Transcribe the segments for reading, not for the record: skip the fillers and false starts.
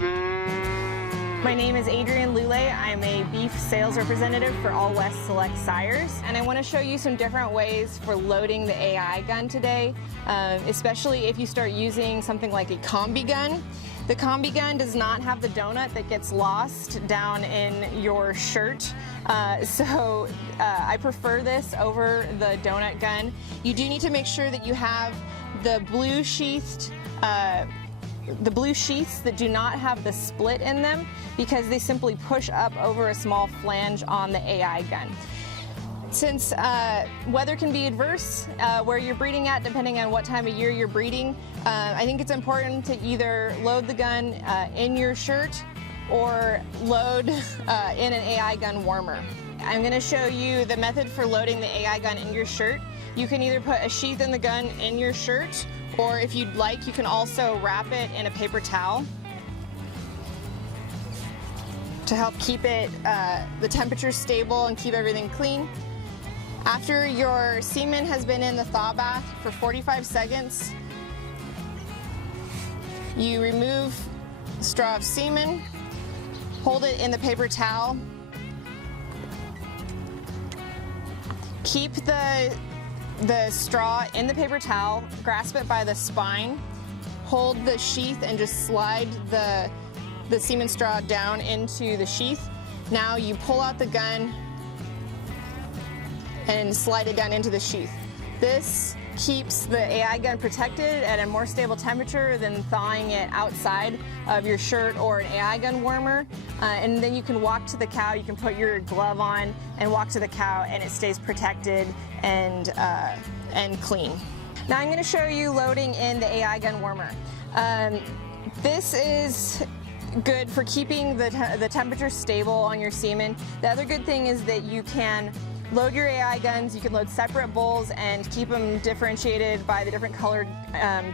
My name is Adrienne Lulay. I'm a beef sales representative for All West Select Sires, and I want to show you some different ways for loading the AI gun today, especially if you start using something like a combi gun. The combi gun does not have the donut that gets lost down in your shirt, so I prefer this over the donut gun. You do need to make sure that you have the blue sheathed the blue sheaths that do not have the split in them, because they simply push up over a small flange on the AI gun. Since weather can be adverse where you're breeding at, depending on what time of year you're breeding, I think it's important to either load the gun in your shirt or load in an AI gun warmer. I'm going to show you the method for loading the AI gun in your shirt. You can either put a sheath in the gun in your shirt, or if you'd like, you can also wrap it in a paper towel to help keep it the temperature stable and keep everything clean. After your semen has been in the thaw bath for 45 seconds, you remove the straw of semen, hold it in the paper towel, keep the straw in the paper towel, grasp it by the spine, hold the sheath and just slide the semen straw down into the sheath. Now you pull out the gun and slide it down into the sheath. This keeps the AI gun protected at a more stable temperature than thawing it outside of your shirt or an AI gun warmer. And then you can walk to the cow, you can put your glove on and walk to the cow, and it stays protected and clean. Now I'm going to show you loading in the AI gun warmer. This is good for keeping the temperature stable on your semen. The other good thing is that you can load your AI guns. You can load separate bowls and keep them differentiated by the different colored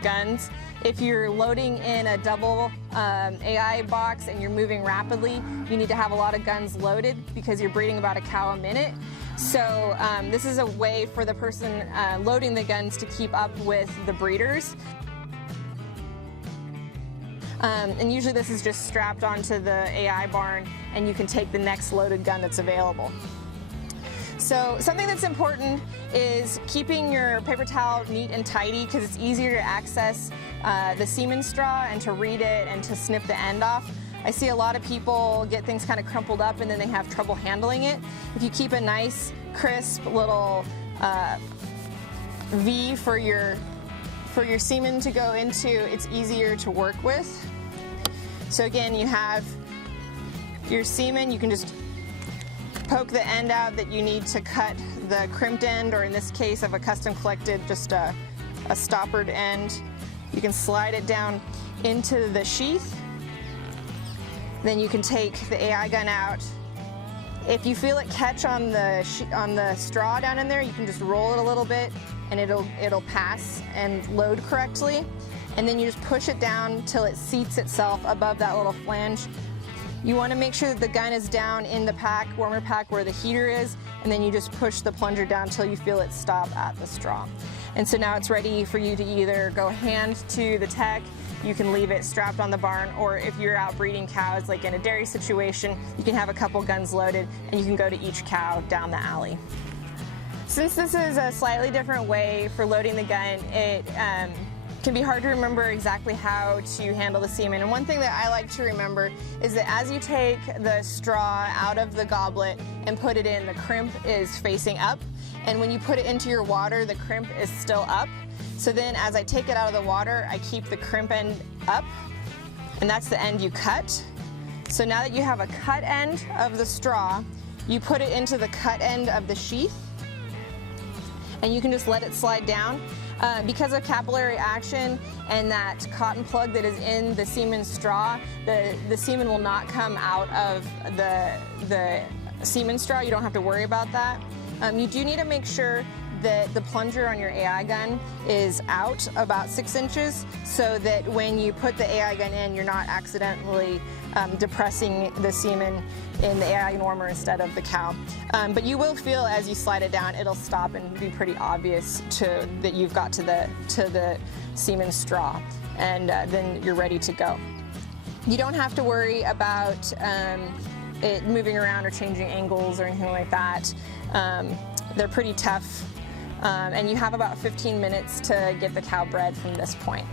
guns. If you're loading in a double AI box and you're moving rapidly, you need to have a lot of guns loaded because you're breeding about a cow a minute. So this is a way for the person loading the guns to keep up with the breeders. And usually this is just strapped onto the AI barn, and you can take the next loaded gun that's available. So something that's important is keeping your paper towel neat and tidy, because it's easier to access the semen straw and to read it and to snip the end off. I see a lot of people get things kind of crumpled up and then they have trouble handling it. If you keep a nice, crisp little V for your semen to go into, it's easier to work with. So again, you have your semen, you can just poke the end out that you need to cut the crimped end, or in this case of a custom collected, just a stoppered end. You can slide it down into the sheath. Then you can take the AI gun out. If you feel it catch on the straw down in there, you can just roll it a little bit and it'll pass and load correctly. And then you just push it down till it seats itself above that little flange. You want to make sure that the gun is down in the pack, warmer pack, where the heater is, and then you just push the plunger down till you feel it stop at the straw. And so now it's ready for you to either go hand to the tech, you can leave it strapped on the barn, or if you're out breeding cows, like in a dairy situation, you can have a couple guns loaded and you can go to each cow down the alley. Since this is a slightly different way for loading the gun, it can be hard to remember exactly how to handle the semen. And one thing that I like to remember is that as you take the straw out of the goblet and put it in, the crimp is facing up. And when you put it into your water, the crimp is still up. So then as I take it out of the water, I keep the crimp end up, and that's the end you cut. So now that you have a cut end of the straw, you put it into the cut end of the sheath, and you can just let it slide down. Because of capillary action and that cotton plug that is in the semen straw, the semen will not come out of the semen straw. You don't have to worry about that. You do need to make sure that the plunger on your AI gun is out about 6 inches, so that when you put the AI gun in, you're not accidentally depressing the semen in the AI warmer instead of the cow. But you will feel as you slide it down, it'll stop and be pretty obvious that you've got to the semen straw, and then you're ready to go. You don't have to worry about it moving around or changing angles or anything like that. They're pretty tough, and you have about 15 minutes to get the cow bred from this point.